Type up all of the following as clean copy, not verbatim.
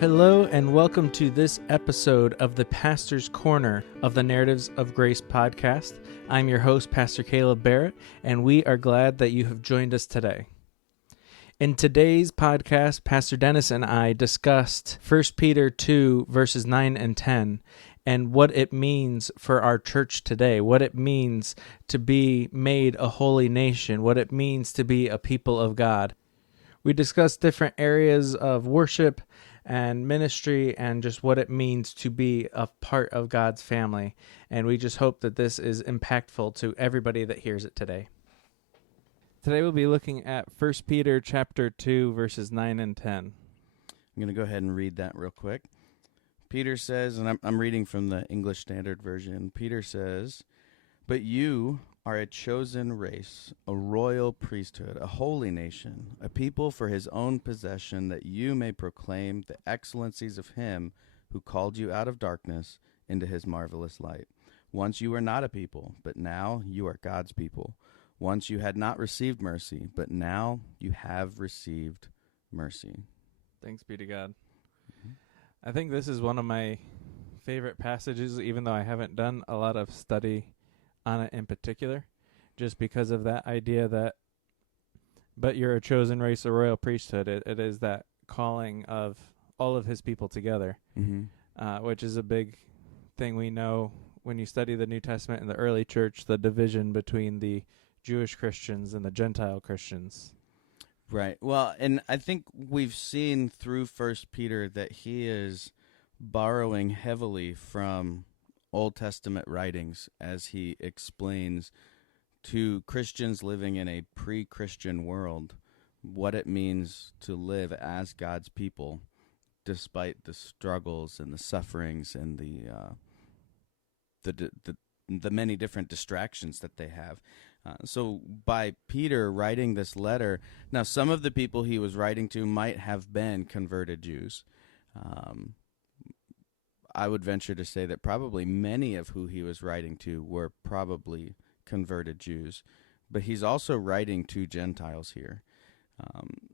Hello and welcome to this episode of the Pastor's Corner of the Narratives of Grace podcast. I'm your host, Pastor Kaleb Barrett, and we are glad that you have joined us today. In today's podcast, Pastor Dennis and I discussed 1 Peter 2, verses 9 and 10, and what it means for our church today, what it means to be made a holy nation, what it means to be a people of God. We discussed different areas of worship and ministry and just what it means to be a part of God's family. And we just hope that this is impactful to everybody that hears it today. Today we'll be looking at 1 Peter chapter 2, verses 9 and 10. I'm going to go ahead and read that real quick. Peter says, and I'm reading from the English Standard Version, Peter says, "But you are a chosen race, a royal priesthood, a holy nation, a people for his own possession, that you may proclaim the excellencies of him who called you out of darkness into his marvelous light. Once you were not a people, but now you are God's people. Once you had not received mercy, but now you have received mercy." Thanks be to God. I think this is one of my favorite passages, even though I haven't done a lot of study on it in particular, just because of that idea that, but you're a chosen race, a royal priesthood. It is that calling of all of his people together, which is a big thing we know when you study the New Testament and the early church, the division between the Jewish Christians and the Gentile Christians. Right. Well, and I think we've seen through 1 Peter that he is borrowing heavily from Old Testament writings as he explains to Christians living in a pre-Christian world what it means to live as God's people despite the struggles and the sufferings and the many different distractions that they have. So by Peter writing this letter, now some of the people he was writing to might have been converted Jews. I would venture to say that probably many of who he was writing to were probably converted Jews, but he's also writing to Gentiles here.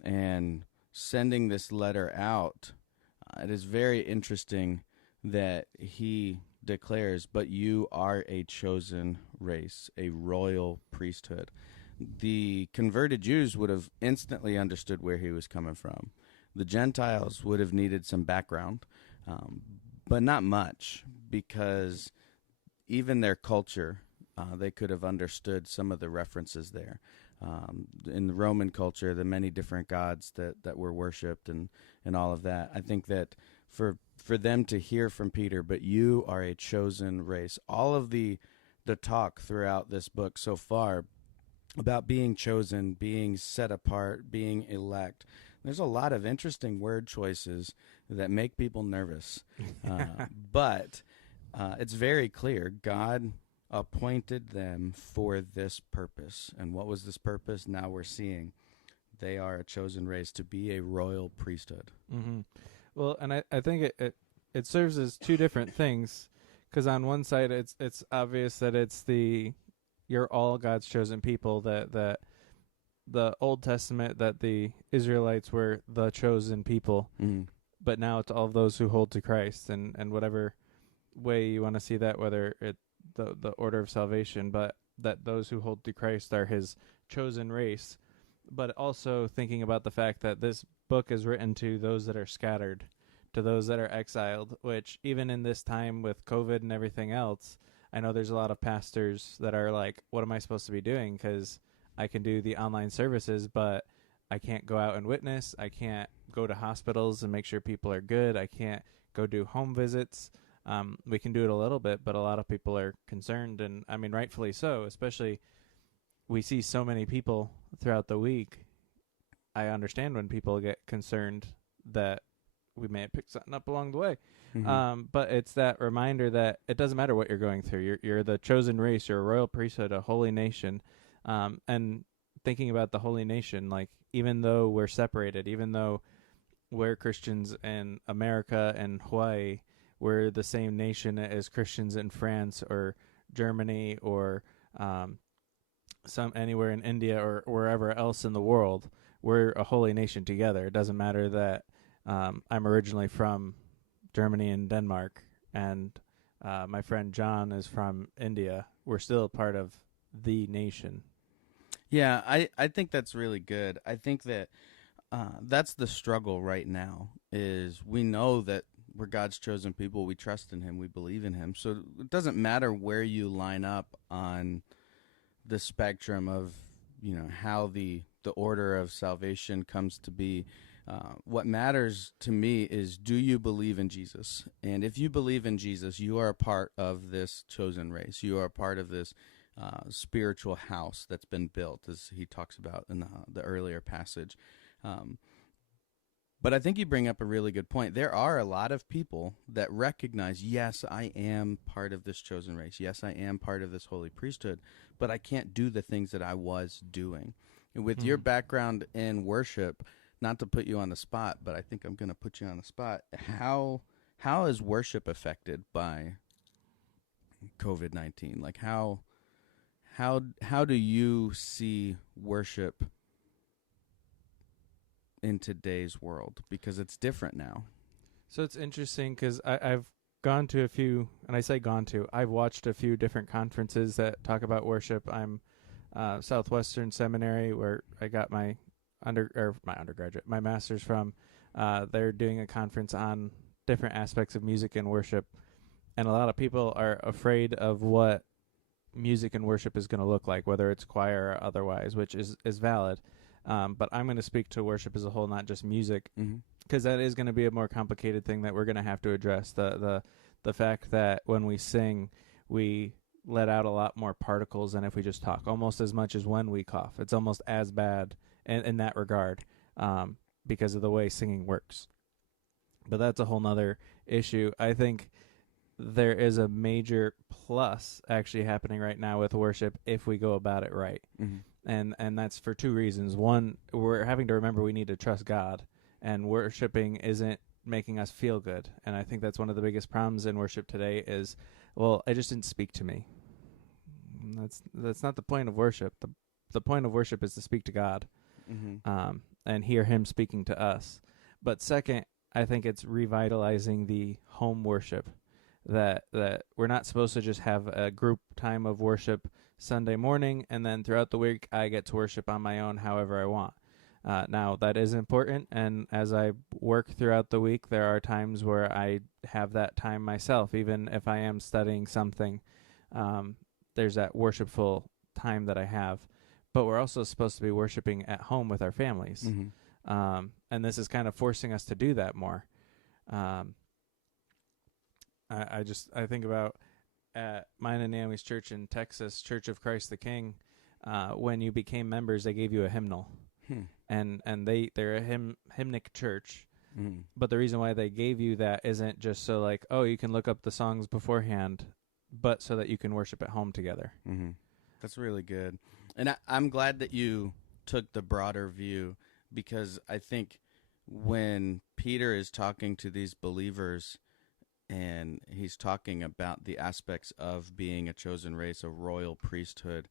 And sending this letter out, it is very interesting that he declares, "But you are a chosen race, a royal priesthood." The converted Jews would have instantly understood where he was coming from. The Gentiles would have needed some background, but not much, because even their culture, they could have understood some of the references there. In the Roman culture, the many different gods that were worshipped and all of that. I think that for them to hear from Peter, "But you are a chosen race," all of the talk throughout this book so far about being chosen, being set apart, being elect, there's a lot of interesting word choices that make people nervous. But it's very clear God appointed them for this purpose. And what was this purpose? Now we're seeing they are a chosen race to be a royal priesthood. Mm-hmm. Well, and I think it serves as two different things, because on one side it's obvious that it's you're all God's chosen people, that the Old Testament, that the Israelites were the chosen people, but now it's all of those who hold to Christ, and whatever way you want to see that, whether it the order of salvation, but that those who hold to Christ are his chosen race. But also thinking about the fact that this book is written to those that are scattered, to those that are exiled, which even in this time with COVID and everything else, I know there's a lot of pastors that are like, what am I supposed to be doing? Because I can do the online services, but I can't go out and witness. I can't go to hospitals and make sure people are good. I can't go do home visits. We can do it a little bit, but a lot of people are concerned, and I mean, rightfully so, especially we see so many people throughout the week. I understand when people get concerned that we may have picked something up along the way. But it's that reminder that it doesn't matter what you're going through. You're the chosen race. You're a royal priesthood, a holy nation. And thinking about the holy nation, like, even though we're separated, even though we're Christians in America and Hawaii, we're the same nation as Christians in France or Germany or anywhere in India or wherever else in the world. We're a holy nation together. It doesn't matter that I'm originally from Germany and Denmark, and my friend John is from India. We're still a part of the nation. Yeah, I think that's really good. I think that that's the struggle right now. Is we know that we're God's chosen people. We trust in Him. We believe in Him. So it doesn't matter where you line up on the spectrum of how the order of salvation comes to be. What matters to me is, do you believe in Jesus? And if you believe in Jesus, you are a part of this chosen race. You are a part of this spiritual house that's been built, as he talks about in the earlier passage. Um, but I think you bring up a really good point. There are a lot of people that recognize, yes, I am part of this chosen race. Yes, I am part of this holy priesthood, but I can't do the things that I was doing. And with your background in worship, not to put you on the spot, but I think I'm going to put you on the spot. How is worship affected by COVID-19? Like how do you see worship in today's world? Because it's different now. So it's interesting because I've gone to a few, and I say gone to, I've watched a few different conferences that talk about worship. I'm Southwestern Seminary, where I got my my master's from. They're doing a conference on different aspects of music and worship, and a lot of people are afraid of what music and worship is going to look like, whether it's choir or otherwise, which is valid. But I'm going to speak to worship as a whole, not just music, because that is going to be a more complicated thing that we're going to have to address. The fact that when we sing, we let out a lot more particles than if we just talk, almost as much as when we cough. It's almost as bad in that regard, because of the way singing works. But that's a whole nother issue. I think there is a major plus actually happening right now with worship if we go about it right. And that's for two reasons. One, we're having to remember we need to trust God, and worshiping isn't making us feel good. And I think that's one of the biggest problems in worship today is, well, it just didn't speak to me. That's not the point of worship. The point of worship is to speak to God, and hear Him speaking to us. But second, I think it's revitalizing the home worship, that we're not supposed to just have a group time of worship Sunday morning, and then throughout the week I get to worship on my own however I want. Now, that is important, and as I work throughout the week, there are times where I have that time myself, even if I am studying something. There's that worshipful time that I have. But we're also supposed to be worshiping at home with our families. And this is kind of forcing us to do that more. I think about at mine and Naomi's church in Texas, Church of Christ the King. When you became members, they gave you a hymnal, and they're a hymnic church. But the reason why they gave you that isn't just so like, oh, you can look up the songs beforehand, but so that you can worship at home together. That's really good, and I'm glad that you took the broader view, because I think when Peter is talking to these believers, and he's talking about the aspects of being a chosen race, a royal priesthood,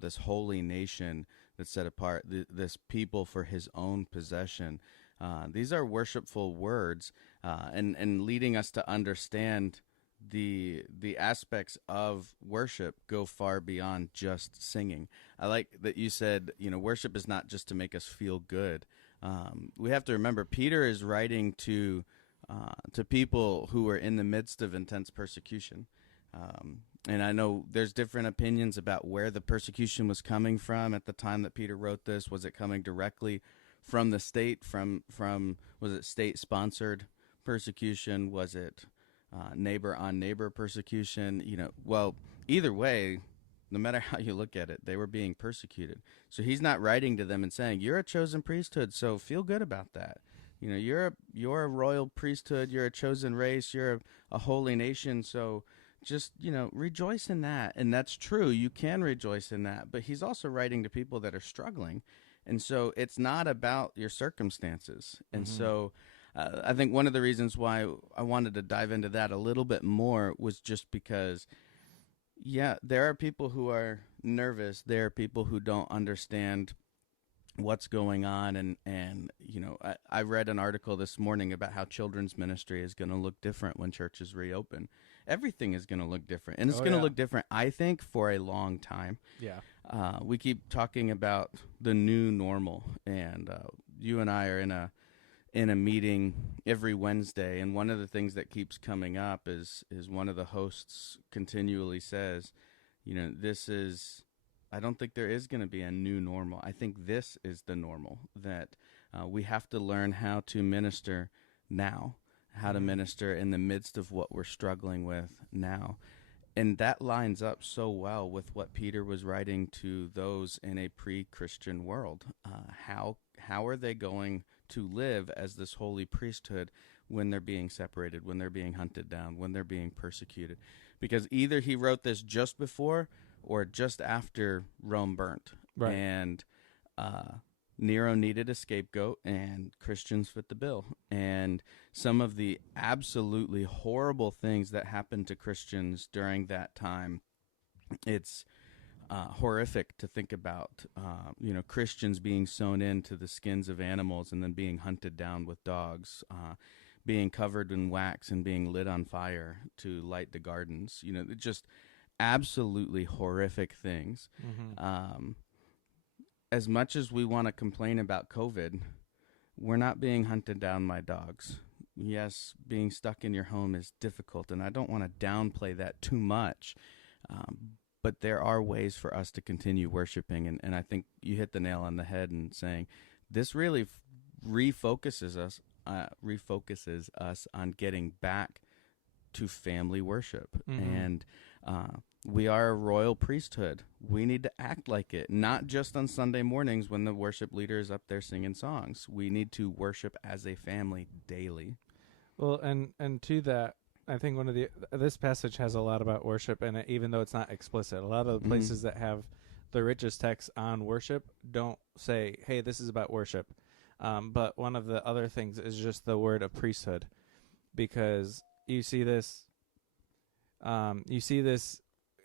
this holy nation that's set apart, this people for his own possession. These are worshipful words, and leading us to understand the aspects of worship go far beyond just singing. I like that you said, worship is not just to make us feel good. We have to remember Peter is writing to people who are in the midst of intense persecution. And I know there's different opinions about where the persecution was coming from at the time that Peter wrote this. Was it coming directly from the state, from was it state-sponsored persecution? Was it neighbor-on-neighbor persecution? Well, either way, no matter how you look at it, they were being persecuted. So he's not writing to them and saying, you're a chosen priesthood, so feel good about that. You're a royal priesthood, you're a chosen race, you're a holy nation, so just, rejoice in that. And that's true, you can rejoice in that, but he's also writing to people that are struggling. And so it's not about your circumstances. And so I think one of the reasons why I wanted to dive into that a little bit more was just because, there are people who are nervous. There are people who don't understand what's going on. And I read an article this morning about how children's ministry is going to look different when churches reopen. Everything is going to look different, and it's Oh going to yeah. look different, I think, for a long time. Yeah. We keep talking about the new normal, and you and I are in a meeting every Wednesday, and one of the things that keeps coming up is one of the hosts continually says, this is, I don't think there is going to be a new normal. I think this is the normal, that we have to learn how to minister now, how to Mhm. minister in the midst of what we're struggling with now. And that lines up so well with what Peter was writing to those in a pre-Christian world. How are they going to live as this holy priesthood when they're being separated, when they're being hunted down, when they're being persecuted? Because either he wrote this just before or just after Rome burnt, Right. and Nero needed a scapegoat, and Christians fit the bill. And some of the absolutely horrible things that happened to Christians during that time, it's horrific to think about. Christians being sewn into the skins of animals and then being hunted down with dogs, being covered in wax and being lit on fire to light the gardens. Just absolutely horrific things. Mhm. As much as we want to complain about COVID, we're not being hunted down by dogs. Yes, being stuck in your home is difficult, and I don't want to downplay that too much. But there are ways for us to continue worshiping, and I think you hit the nail on the head in saying this really refocuses us on getting back to family worship. Mhm. And we are a royal priesthood. We need to act like it, not just on Sunday mornings when the worship leader is up there singing songs. We need to worship as a family daily. Well, and to that, I think one of the this passage has a lot about worship in it, even though it's not explicit. A lot of the places that have the richest texts on worship don't say, "Hey, this is about worship." But one of the other things is just the word of priesthood, because you see this. You see this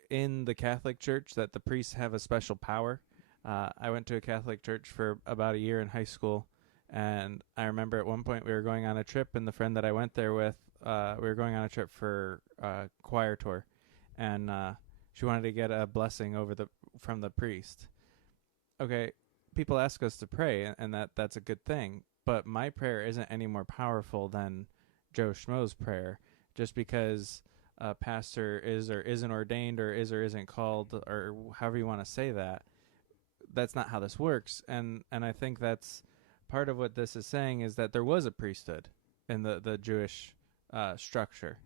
in the Catholic Church, that the priests have a special power. I went to a Catholic church for about a year in high school, and I remember at one point we were going on a trip, and the friend that I went there with, we were going on a trip for a choir tour, and she wanted to get a blessing from the priest. Okay, people ask us to pray, and that's a good thing, but my prayer isn't any more powerful than Joe Schmo's prayer, just because a pastor is or isn't ordained, or is or isn't called, or however you want to say that. That's not how this works, and I think that's part of what this is saying, is that there was a priesthood in the Jewish structure.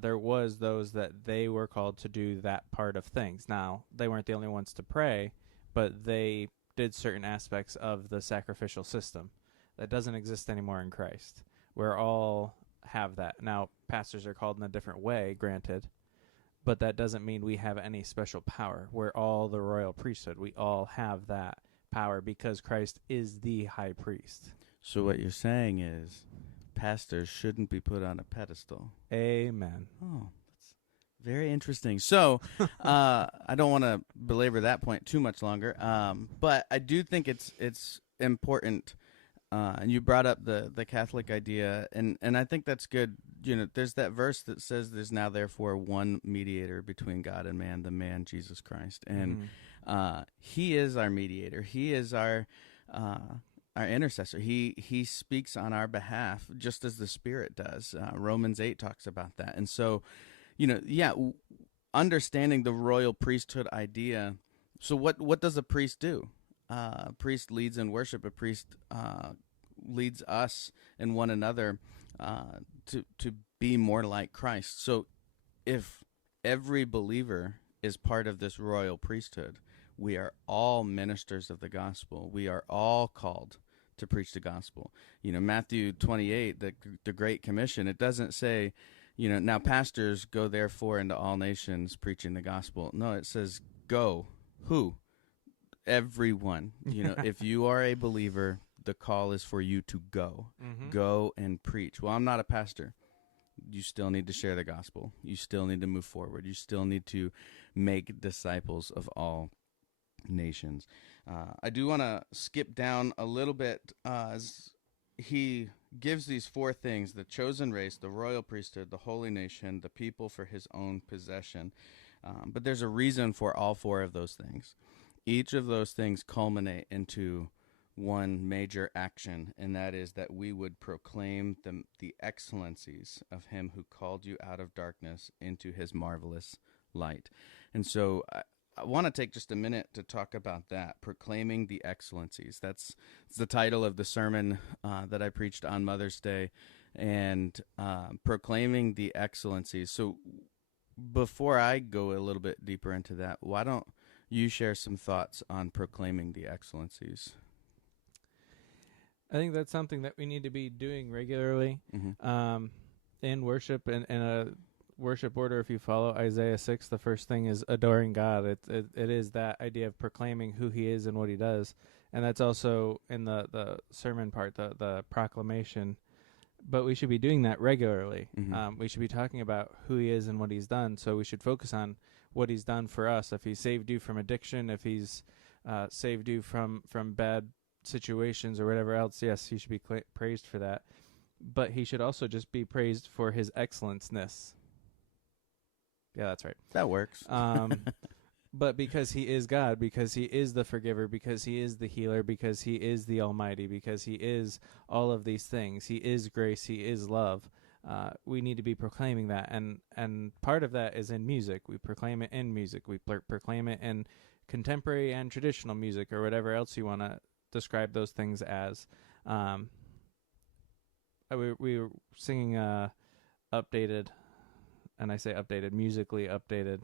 There was those that they were called to do that part of things. Now, they weren't the only ones to pray, but they did certain aspects of the sacrificial system that doesn't exist anymore in Christ. We're all have that. Now, pastors are called in a different way, granted, but that doesn't mean we have any special power. We're all the royal priesthood. We all have that power because Christ is the high priest. So what you're saying is pastors shouldn't be put on a pedestal. Amen. Oh, that's very interesting. So I don't want to belabor that point too much longer, but I do think it's important. And you brought up the Catholic idea, and I think that's good. There's that verse that says there's now therefore one mediator between God and man, the man Jesus Christ. And he is our mediator. He is our intercessor. He speaks on our behalf, just as the Spirit does. Romans 8 talks about that. And so, understanding the royal priesthood idea. So what does a priest do? A priest leads in worship. A priest leads us and one another to be more like Christ. So if every believer is part of this royal priesthood, we are all ministers of the gospel. We are all called to preach the gospel. Matthew 28, the Great Commission, it doesn't say, now pastors go therefore into all nations preaching the gospel. No, it says go. Who? Everyone. If you are a believer, the call is for you to go. Go and preach. Well, I'm not a pastor. You still need to share the gospel. You still need to move forward. You still need to make disciples of all nations. I do want to skip down a little bit as he gives these four things: the chosen race, the royal priesthood, the holy nation, the people for his own possession. But there's a reason for all four of those things. Each of those things culminate into one major action, and that is that we would proclaim the excellencies of him who called you out of darkness into his marvelous light. And so I want to take just a minute to talk about that, proclaiming the excellencies. That's the title of the sermon that I preached on Mother's Day, and proclaiming the excellencies. So before I go a little bit deeper into that, why don't you share some thoughts on proclaiming the excellencies? I think that's something that we need to be doing regularly Mm-hmm. in worship. In a worship order, if you follow Isaiah 6, the first thing is adoring God. It is that idea of proclaiming who he is and what he does. And that's also in the sermon part, the proclamation. But we should be doing that regularly. Mm-hmm. We should be talking about who he is and what he's done. So we should focus on what he's done for us. If he saved you from addiction, if he's saved you from bad situations or whatever else, yes, he should be praised for that. But he should also just be praised for his excellenceness. Yeah, that's right. That works. But because he is God, because he is the forgiver, because he is the healer, because he is the almighty, because he is all of these things, he is grace, he is love, we need to be proclaiming that. And part of that is in music. We proclaim it in music. We proclaim it in contemporary and traditional music, or whatever else you want to describe those things as. We were singing updated, and I say updated, musically updated.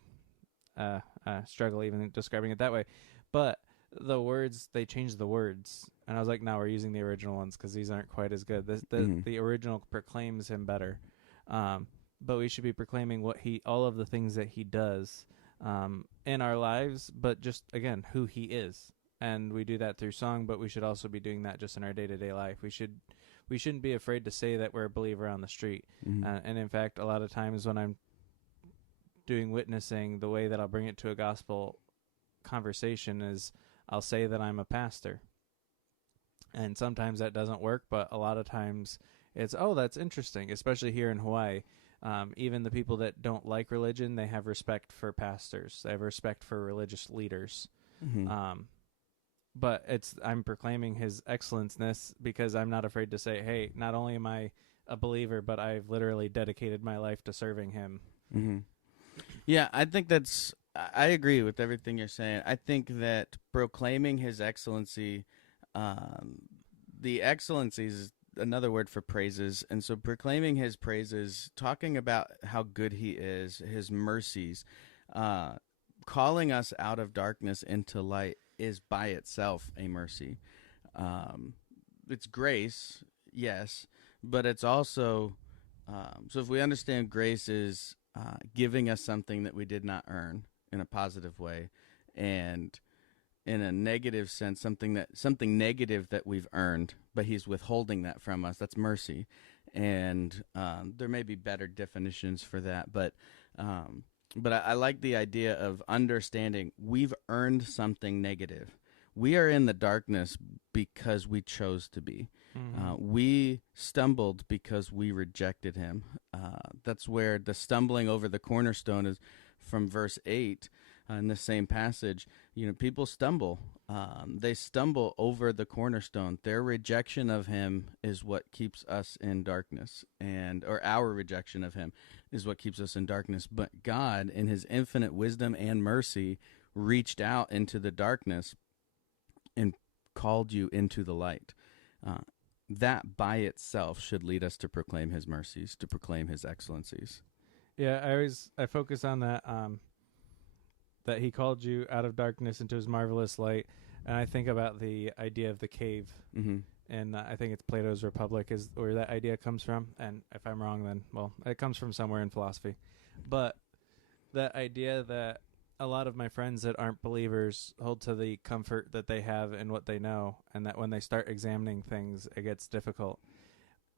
Struggle even describing it that way, but the words, they changed the words, and I was like, no, we're using the original ones because these aren't quite as good. The original proclaims him better, but we should be proclaiming all of the things that he does in our lives, but just again who he is, and we do that through song, but we should also be doing that just in our day-to-day life. We shouldn't be afraid to say that we're a believer on the street. And in fact, a lot of times when I'm doing witnessing, the way that I'll bring it to a gospel conversation is I'll say that I'm a pastor. And sometimes that doesn't work, but a lot of times it's, oh, that's interesting, especially here in Hawaii. Even the people that don't like religion, they have respect for pastors. They have respect for religious leaders. Mm-hmm. But I'm proclaiming his excellenceness because I'm not afraid to say, hey, not only am I a believer, but I've literally dedicated my life to serving him. Mm-hmm. Yeah, I think I agree with everything you're saying. I think that proclaiming his excellency, the excellencies is another word for praises. And so proclaiming his praises, talking about how good he is, his mercies, calling us out of darkness into light is by itself a mercy. It's grace, yes, but it's also, so if we understand grace is giving us something that we did not earn in a positive way, and in a negative sense, something negative that we've earned, but he's withholding that from us. That's mercy, and there may be better definitions for that, but I like the idea of understanding we've earned something negative. We are in the darkness because we chose to be. We stumbled because we rejected him. That's where the stumbling over the cornerstone is from verse 8 in the same passage. People stumble. They stumble over the cornerstone. Their rejection of him is what keeps us in darkness, or our rejection of him is what keeps us in darkness. But God, in his infinite wisdom and mercy, reached out into the darkness and called you into the light. That by itself should lead us to proclaim his mercies, to proclaim his excellencies. Yeah, I focus on that, that he called you out of darkness into his marvelous light, and I think about the idea of the cave, and I think it's Plato's Republic is where that idea comes from, and if I'm wrong, then, well, it comes from somewhere in philosophy, but that idea that a lot of my friends that aren't believers hold to the comfort that they have in what they know, and that when they start examining things, it gets difficult.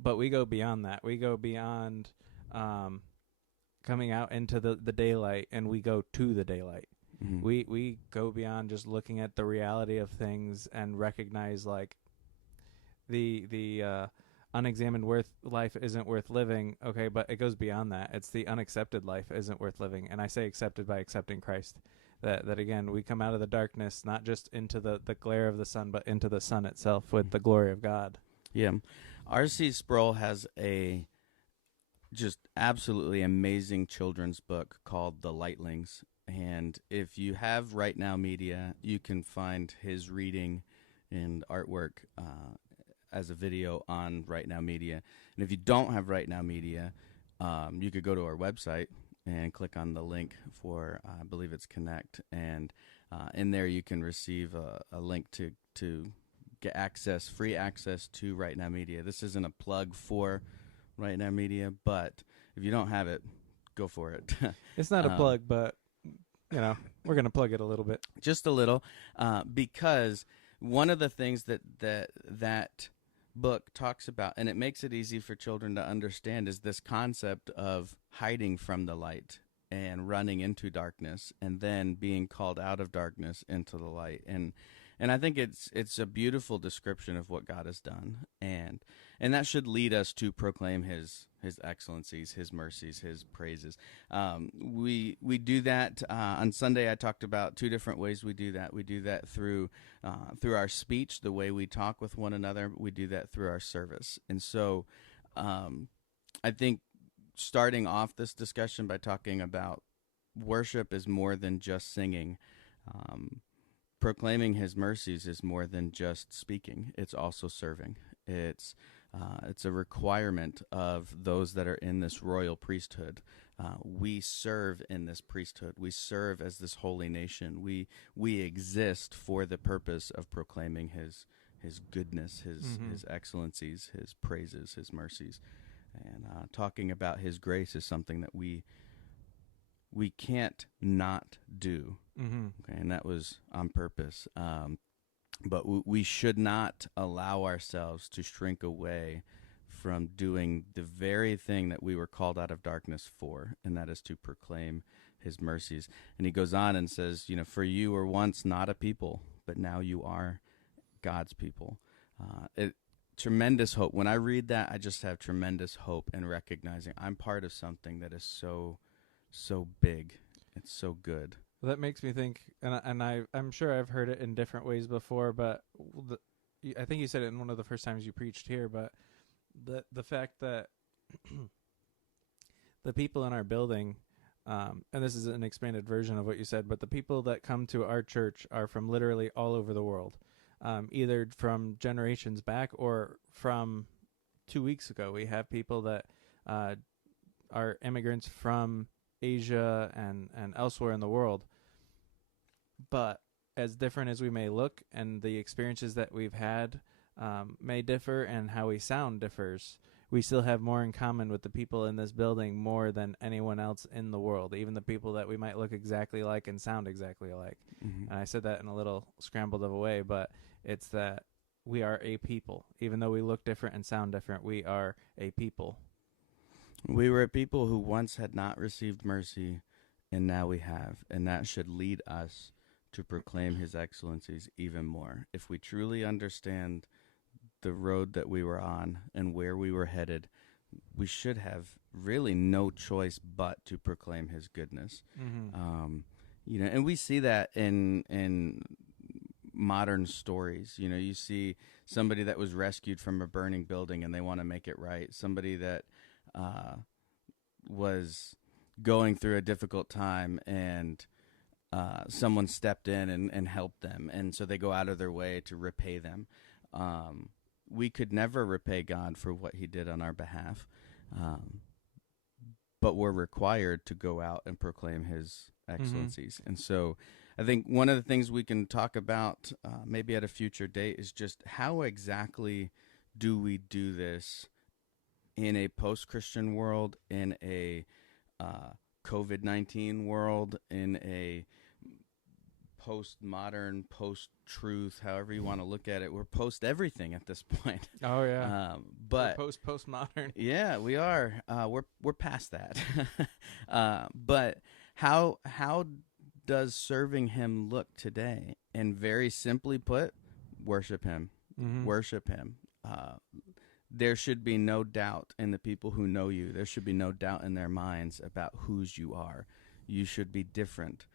But we go beyond that. We go beyond coming out into the daylight, and we go to the daylight. Mm-hmm. We go beyond just looking at the reality of things and recognize like the unexamined life isn't worth living. Okay, but it goes beyond that. It's the unaccepted life isn't worth living, and I say accepted by accepting Christ. That again, we come out of the darkness, not just into the glare of the sun, but into the sun itself with the glory of God. Yeah. R.C. Sproul has a just absolutely amazing children's book called The Lightlings. And if you have Right Now Media, you can find his reading and artwork as a video on Right Now Media. And if you don't have Right Now Media, you could go to our website and click on the link for, I believe it's Connect. And in there you can receive a link to get access, free access to Right Now Media. This isn't a plug for Right Now Media, but if you don't have it, go for it. It's not a plug, but we're gonna plug it a little bit, just a little, because one of the things that book talks about, and it makes it easy for children to understand, is this concept of hiding from the light and running into darkness, and then being called out of darkness into the light. And I think it's a beautiful description of what God has done, and that should lead us to proclaim His excellencies, His mercies, His praises. We do that on Sunday. I talked about two different ways we do that. We do that through our speech, the way we talk with one another. We do that through our service, and so I think starting off this discussion by talking about worship is more than just singing. Proclaiming His mercies is more than just speaking. It's also serving. It's a requirement of those that are in this royal priesthood. We serve in this priesthood. We serve as this holy nation. We exist for the purpose of proclaiming His goodness, His excellencies, His praises, His mercies, and talking about His grace is something that we can't not do. Okay, and that was on purpose. But we should not allow ourselves to shrink away from doing the very thing that we were called out of darkness for, and that is to proclaim His mercies. And he goes on and says, for you were once not a people, but now you are God's people. Tremendous hope. When I read that, I just have tremendous hope in recognizing I'm part of something that is so big. It's so good. Well, that makes me think, and I'm sure I've heard it in different ways before, but I think you said it in one of the first times you preached here, but the fact that the people in our building, and this is an expanded version of what you said, but the people that come to our church are from literally all over the world, either from generations back or from 2 weeks ago. We have people that are immigrants from Asia and elsewhere in the world. But as different as we may look and the experiences that we've had may differ and how we sound differs, we still have more in common with the people in this building more than anyone else in the world, even the people that we might look exactly like and sound exactly like. And I said that in a little scrambled of a way, but it's that we are a people. Even though we look different and sound different, we are a people. We were a people who once had not received mercy, and now we have, and that should lead us to proclaim His excellencies even more. If we truly understand the road that we were on and where we were headed, we should have really no choice but to proclaim His goodness. And we see that in modern stories. You see somebody that was rescued from a burning building and they want to make it right. Somebody that was going through a difficult time and someone stepped in and helped them, and so they go out of their way to repay them. We could never repay God for what He did on our behalf, but we're required to go out and proclaim His excellencies. And so I think one of the things we can talk about maybe at a future date is just how exactly do we do this in a post-Christian world, in a COVID-19 world, in a postmodern, post-truth, however you want to look at it. We're post-everything at this point. Oh, yeah. But we're postmodern. Yeah, we are. We're past that. But how does serving him look today? And very simply put, worship him. Mm-hmm. Worship him. There should be no doubt in the people who know you. There should be no doubt in their minds about whose you are. You should be different.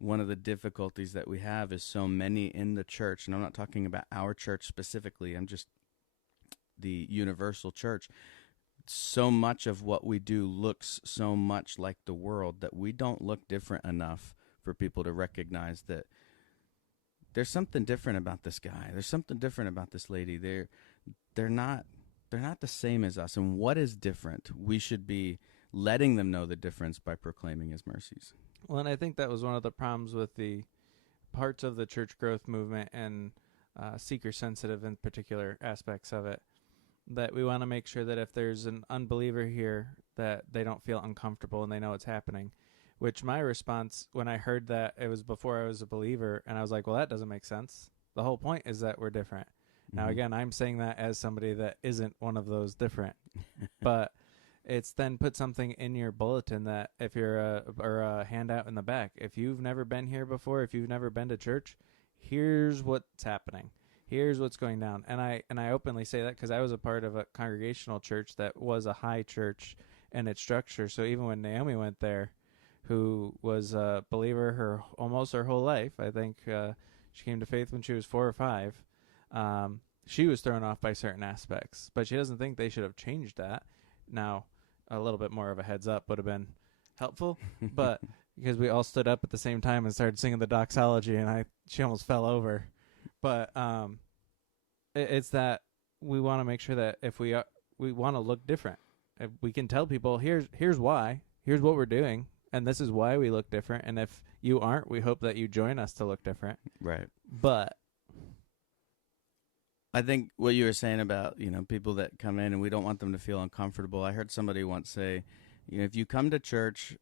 One of the difficulties that we have is so many in the church, and I'm not talking about our church specifically, I'm just the universal church. So much of what we do looks so much like the world that we don't look different enough for people to recognize that there's something different about this guy. There's something different about this lady. They're not the same as us. And what is different? We should be letting them know the difference by proclaiming his mercies. Well, and I think that was one of the problems with the parts of the church growth movement and seeker-sensitive in particular aspects of it, that we want to make sure that if there's an unbeliever here, that they don't feel uncomfortable and they know what's happening. Which my response when I heard that, it was before I was a believer, and I was like, well, that doesn't make sense. The whole point is that we're different. Now, again, I'm saying that as somebody that isn't one of those different. But it's then put something in your bulletin that if you're a handout in the back, if you've never been here before, if you've never been to church, here's what's happening. Here's what's going down. And I openly say that because I was a part of a congregational church that was a high church in its structure. So even when Naomi went there, who was a believer almost her whole life, I think she came to faith when she was 4 or 5, she was thrown off by certain aspects. But she doesn't think they should have changed that. Now, a little bit more of a heads up would have been helpful, but because we all stood up at the same time and started singing the doxology, and she almost fell over. But it's that we want to make sure that if we want to look different, if we can tell people here's why, here's what we're doing, and this is why we look different. And if you aren't, we hope that you join us to look different. Right. But I think what you were saying about, people that come in and we don't want them to feel uncomfortable. I heard somebody once say, if you come to church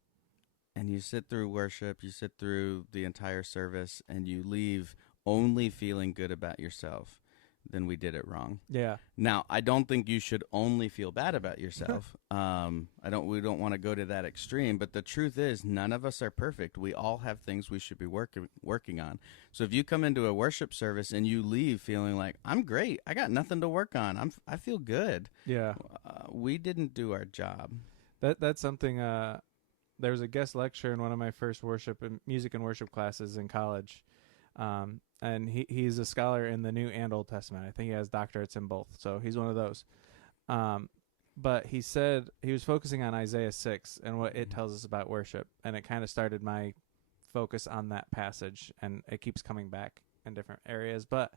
and you sit through worship, you sit through the entire service, and you leave only feeling good about yourself, then we did it wrong. Yeah. Now, I don't think you should only feel bad about yourself. We don't want to go to that extreme, but the truth is none of us are perfect. We all have things we should be working on. So if you come into a worship service and you leave feeling like, I'm great, I got nothing to work on, I feel good. Yeah. We didn't do our job. That's something, there was a guest lecture in one of my first music and worship classes in college. And he's a scholar in the New and Old Testament. I think he has doctorates in both, so he's one of those. But he said he was focusing on Isaiah 6 and what it tells us about worship, and it kind of started my focus on that passage, and it keeps coming back in different areas. But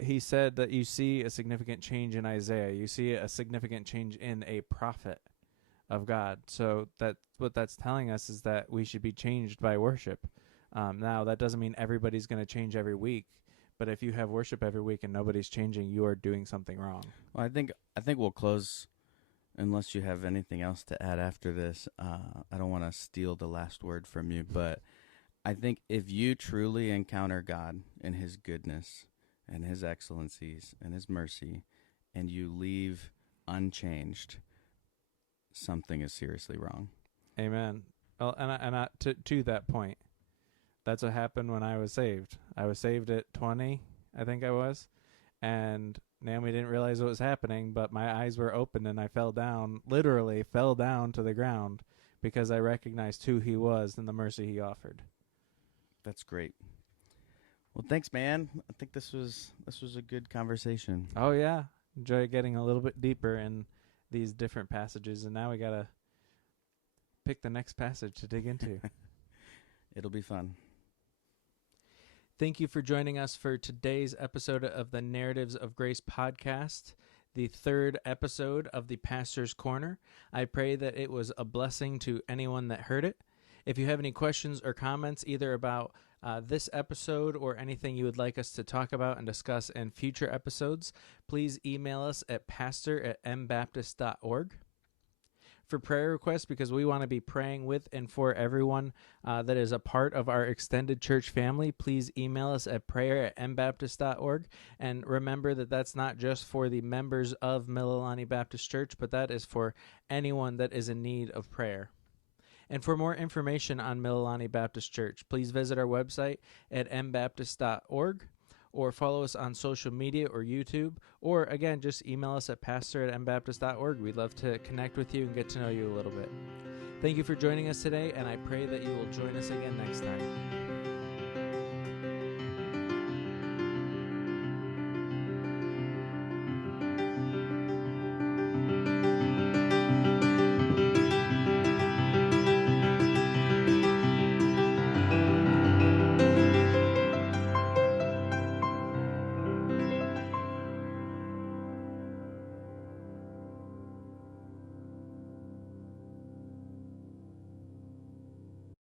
he said that you see a significant change in Isaiah. You see a significant change in a prophet of God. So what that's telling us is that we should be changed by worship. Now, that doesn't mean everybody's going to change every week, but if you have worship every week and nobody's changing, you are doing something wrong. Well, I think we'll close, unless you have anything else to add after this. I don't want to steal the last word from you, but I think if you truly encounter God and his goodness and his excellencies and his mercy, and you leave unchanged, something is seriously wrong. Amen. Well, and to that point, that's what happened when I was saved. I was saved at 20, I think I was, and Naomi didn't realize what was happening, but my eyes were open and I literally fell down to the ground because I recognized who he was and the mercy he offered. That's great. Well, thanks, man. I think this was a good conversation. Oh, yeah. Enjoy getting a little bit deeper in these different passages, and now we got to pick the next passage to dig into. It'll be fun. Thank you for joining us for today's episode of the Narratives of Grace podcast, the third episode of the Pastor's Corner. I pray that it was a blessing to anyone that heard it. If you have any questions or comments either about this episode or anything you would like us to talk about and discuss in future episodes, please email us at pastor@mbaptist.org. For prayer requests, because we want to be praying with and for everyone that is a part of our extended church family, please email us at prayer@mbaptist.org. And remember that that's not just for the members of Mililani Baptist Church, but that is for anyone that is in need of prayer. And for more information on Mililani Baptist Church, please visit our website at mbaptist.org or follow us on social media or YouTube, or again, just email us at pastor@mbaptist.org. We'd love to connect with you and get to know you a little bit. Thank you for joining us today, and I pray that you will join us again next time.